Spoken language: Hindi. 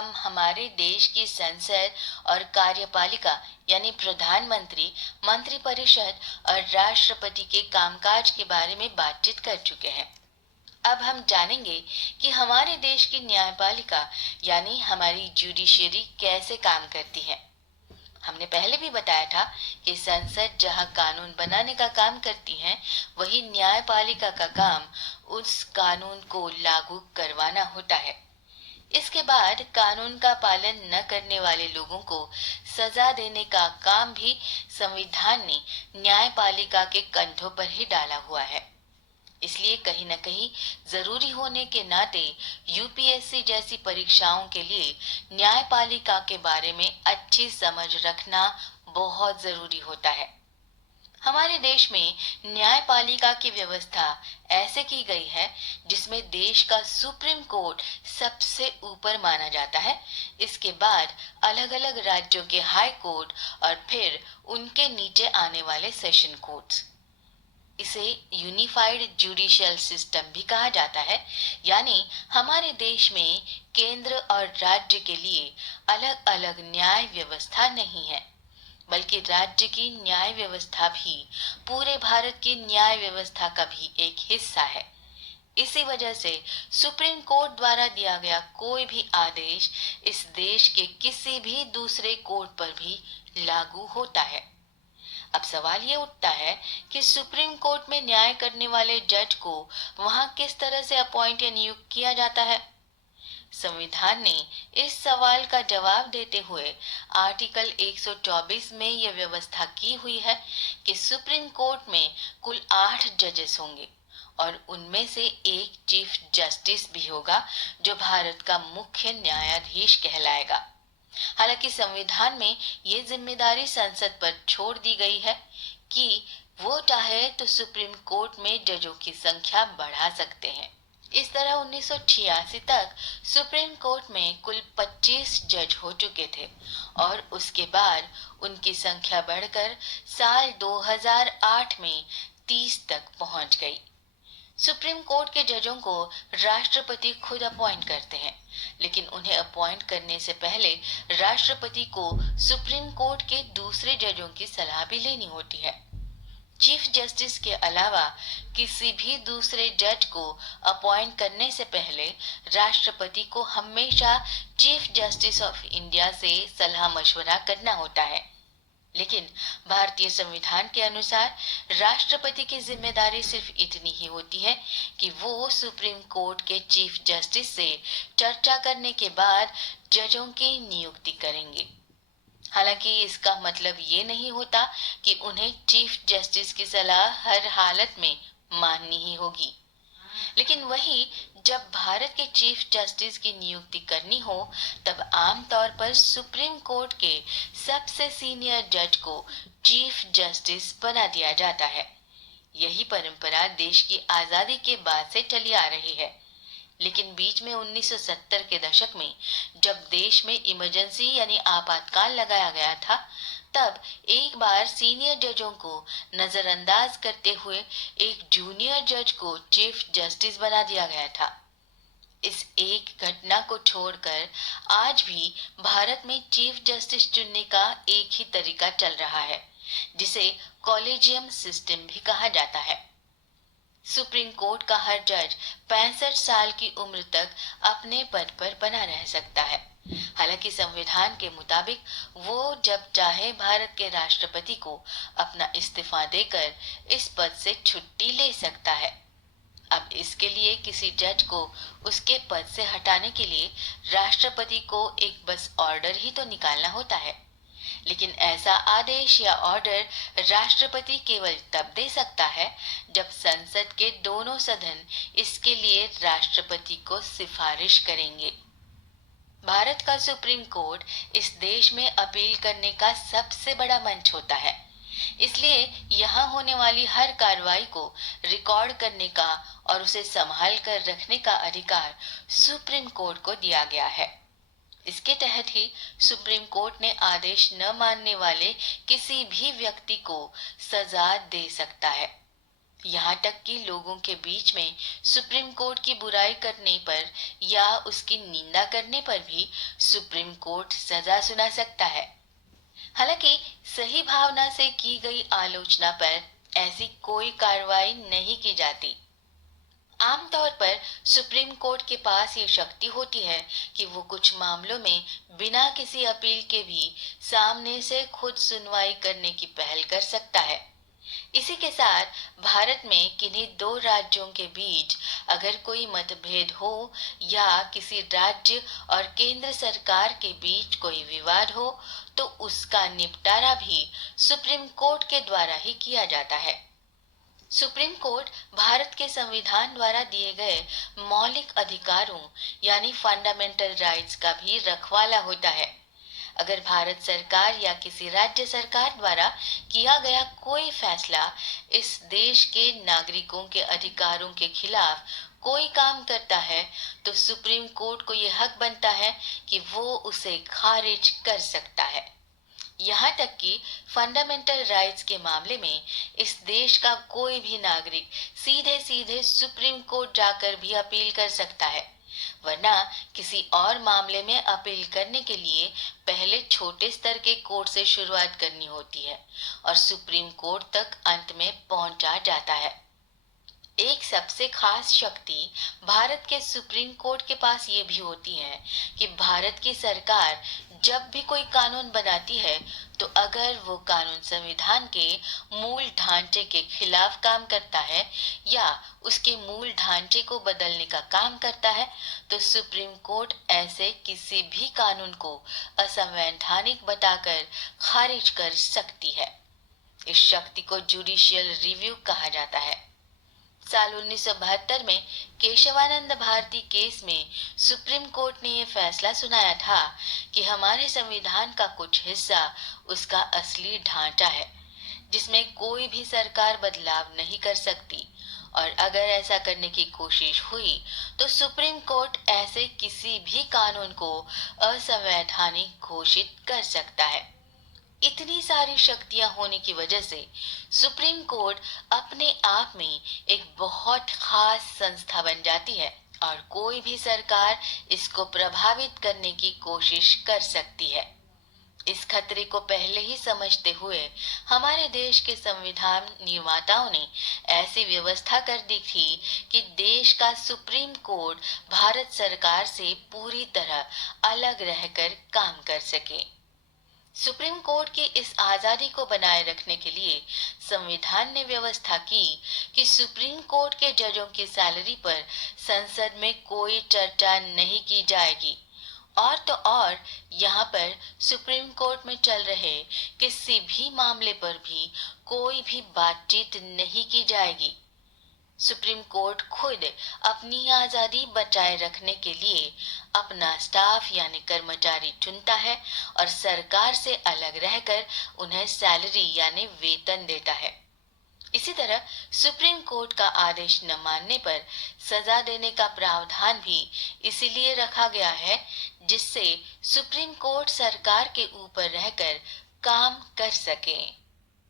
हम हमारे देश की संसद और कार्यपालिका यानी प्रधानमंत्री, मंत्रिपरिषद और राष्ट्रपति के कामकाज के बारे में बातचीत कर चुके हैं। अब हम जानेंगे कि हमारे देश की न्यायपालिका यानी हमारी जुडिशरी कैसे काम करती है। हमने पहले भी बताया था कि संसद जहां कानून बनाने का काम करती है, वही न्यायपालिका का काम उस कानून को लागू करवाना होता है। इसके बाद कानून का पालन न करने वाले लोगों को सजा देने का काम भी संविधान ने न्यायपालिका के कंधों पर ही डाला हुआ है। इसलिए कहीं न कहीं जरूरी होने के नाते यूपीएससी जैसी परीक्षाओं के लिए न्यायपालिका के बारे में अच्छी समझ रखना बहुत जरूरी होता है। हमारे देश में न्यायपालिका की व्यवस्था ऐसे की गई है जिसमें देश का सुप्रीम कोर्ट सबसे ऊपर माना जाता है। इसके बाद अलग अलग राज्यों के हाई कोर्ट और फिर उनके नीचे आने वाले सेशन कोर्ट्स। इसे यूनिफाइड जुडिशियल सिस्टम भी कहा जाता है, यानी हमारे देश में केंद्र और राज्य के लिए अलग अलग न्याय व्यवस्था नहीं है, बल्कि राज्य की न्याय व्यवस्था भी पूरे भारत की न्याय व्यवस्था का भी एक हिस्सा है। इसी वजह से सुप्रीम कोर्ट द्वारा दिया गया कोई भी आदेश इस देश के किसी भी दूसरे कोर्ट पर भी लागू होता है। अब सवाल ये उठता है कि सुप्रीम कोर्ट में न्याय करने वाले जज को वहां किस तरह से अपॉइंट या नियुक्त किया जाता है। संविधान ने इस सवाल का जवाब देते हुए आर्टिकल 124 में यह व्यवस्था की हुई है कि सुप्रीम कोर्ट में कुल 8 जजेस होंगे और उनमें से एक चीफ जस्टिस भी होगा जो भारत का मुख्य न्यायाधीश कहलाएगा। हालांकि संविधान में ये जिम्मेदारी संसद पर छोड़ दी गई है कि वो चाहे तो सुप्रीम कोर्ट में जजों की संख्या बढ़ा सकते हैं। इस तरह 1986 तक सुप्रीम कोर्ट में कुल 25 जज हो चुके थे और उसके बाद उनकी संख्या बढ़कर साल 2008 में 30 तक पहुंच गई। सुप्रीम कोर्ट के जजों को राष्ट्रपति खुद अपॉइंट करते हैं, लेकिन उन्हें अपॉइंट करने से पहले राष्ट्रपति को सुप्रीम कोर्ट के दूसरे जजों की सलाह भी लेनी होती है। चीफ जस्टिस के अलावा किसी भी दूसरे जज को अपॉइंट करने से पहले राष्ट्रपति को हमेशा चीफ जस्टिस ऑफ इंडिया से सलाह मशवरा करना होता है। लेकिन भारतीय संविधान के अनुसार राष्ट्रपति की जिम्मेदारी सिर्फ इतनी ही होती है कि वो सुप्रीम कोर्ट के चीफ जस्टिस से चर्चा करने के बाद जजों की नियुक्ति करेंगे। हालांकि इसका मतलब ये नहीं होता कि उन्हें चीफ जस्टिस की सलाह हर हालत में माननी ही होगी। लेकिन वही जब भारत के चीफ जस्टिस की नियुक्ति करनी हो तब आमतौर पर सुप्रीम कोर्ट के सबसे सीनियर जज को चीफ जस्टिस बना दिया जाता है। यही परंपरा देश की आजादी के बाद से चली आ रही है। लेकिन बीच में 1970 के दशक में जब देश में इमरजेंसी यानी आपातकाल लगाया गया था, तब एक बार सीनियर जजों को नजरअंदाज करते हुए एक जूनियर जज को चीफ जस्टिस बना दिया गया था। इस एक घटना को छोड़कर आज भी भारत में चीफ जस्टिस चुनने का एक ही तरीका चल रहा है, जिसे कॉलेजियम सिस्टम भी कहा जाता है। सुप्रीम कोर्ट का हर जज 65 साल की उम्र तक अपने पद पर बना रह सकता है। हालांकि संविधान के मुताबिक वो जब चाहे भारत के राष्ट्रपति को अपना इस्तीफा देकर इस पद से छुट्टी ले सकता है। अब इसके लिए किसी जज को उसके पद से हटाने के लिए राष्ट्रपति को एक बस ऑर्डर ही तो निकालना होता है। लेकिन ऐसा आदेश या ऑर्डर राष्ट्रपति केवल तब दे सकता है जब संसद के दोनों सदन इसके लिए राष्ट्रपति को सिफारिश करेंगे। भारत का सुप्रीम कोर्ट इस देश में अपील करने का सबसे बड़ा मंच होता है। इसलिए यहाँ होने वाली हर कार्रवाई को रिकॉर्ड करने का और उसे संभाल कर रखने का अधिकार सुप्रीम कोर्ट को दिया गया है। इसके तहत ही सुप्रीम कोर्ट ने आदेश न मानने वाले किसी भी व्यक्ति को सजा दे सकता है। यहाँ तक कि लोगों के बीच में सुप्रीम कोर्ट की बुराई करने पर या उसकी निंदा करने पर भी सुप्रीम कोर्ट सजा सुना सकता है। हालांकि सही भावना से की गई आलोचना पर ऐसी कोई कार्रवाई नहीं की जाती। आमतौर पर सुप्रीम कोर्ट के पास ये शक्ति होती है कि वो कुछ मामलों में बिना किसी अपील के भी सामने से खुद सुनवाई करने की पहल कर सकता है। इसी के साथ भारत में किन्हीं दो राज्यों के बीच अगर कोई मतभेद हो या किसी राज्य और केंद्र सरकार के बीच कोई विवाद हो तो उसका निपटारा भी सुप्रीम कोर्ट के द्वारा ही किया जाता है। सुप्रीम कोर्ट भारत के संविधान द्वारा दिए गए मौलिक अधिकारों यानी फंडामेंटल राइट्स का भी रखवाला होता है। अगर भारत सरकार या किसी राज्य सरकार द्वारा किया गया कोई फैसला इस देश के नागरिकों के अधिकारों के खिलाफ कोई काम करता है तो सुप्रीम कोर्ट को यह हक बनता है कि वो उसे खारिज कर सकता है। यहाँ तक कि फंडामेंटल राइट्स के मामले में इस देश का कोई भी नागरिक सीधे सीधे सुप्रीम कोर्ट जाकर भी अपील कर सकता है, वरना किसी और मामले में अपील करने के लिए पहले छोटे स्तर के कोर्ट से शुरुआत करनी होती है और सुप्रीम कोर्ट तक अंत में पहुंचा जाता है। एक सबसे खास शक्ति भारत के सुप्रीम कोर्ट के पास ये भी होती है कि भारत की सरकार जब भी कोई कानून बनाती है तो अगर वो कानून संविधान के मूल ढांचे के खिलाफ काम करता है या उसके मूल ढांचे को बदलने का काम करता है तो सुप्रीम कोर्ट ऐसे किसी भी कानून को असंवैधानिक बताकर खारिज कर सकती है। इस शक्ति को जुडिशियल रिव्यू कहा जाता है। साल 1972 में केशवानंद भारती केस में सुप्रीम कोर्ट ने यह फैसला सुनाया था कि हमारे संविधान का कुछ हिस्सा उसका असली ढांचा है जिसमें कोई भी सरकार बदलाव नहीं कर सकती और अगर ऐसा करने की कोशिश हुई तो सुप्रीम कोर्ट ऐसे किसी भी कानून को असंवैधानिक घोषित कर सकता है। इतनी सारी शक्तियां होने की वजह से सुप्रीम कोर्ट अपने आप में एक बहुत खास संस्था बन जाती है और कोई भी सरकार इसको प्रभावित करने की कोशिश कर सकती है। इस खतरे को पहले ही समझते हुए हमारे देश के संविधान निर्माताओं ने ऐसी व्यवस्था कर दी थी कि देश का सुप्रीम कोर्ट भारत सरकार से पूरी तरह अलग रहकर काम कर सके। सुप्रीम कोर्ट की इस आजादी को बनाए रखने के लिए संविधान ने व्यवस्था की कि सुप्रीम कोर्ट के जजों की सैलरी पर संसद में कोई चर्चा नहीं की जाएगी और तो और यहाँ पर सुप्रीम कोर्ट में चल रहे किसी भी मामले पर भी कोई भी बातचीत नहीं की जाएगी। सुप्रीम कोर्ट खुद अपनी आजादी बचाए रखने के लिए अपना स्टाफ यानी कर्मचारी चुनता है और सरकार से अलग रहकर उन्हें सैलरी यानी वेतन देता है। इसी तरह सुप्रीम कोर्ट का आदेश न मानने पर सजा देने का प्रावधान भी इसीलिए रखा गया है जिससे सुप्रीम कोर्ट सरकार के ऊपर रहकर काम कर सके।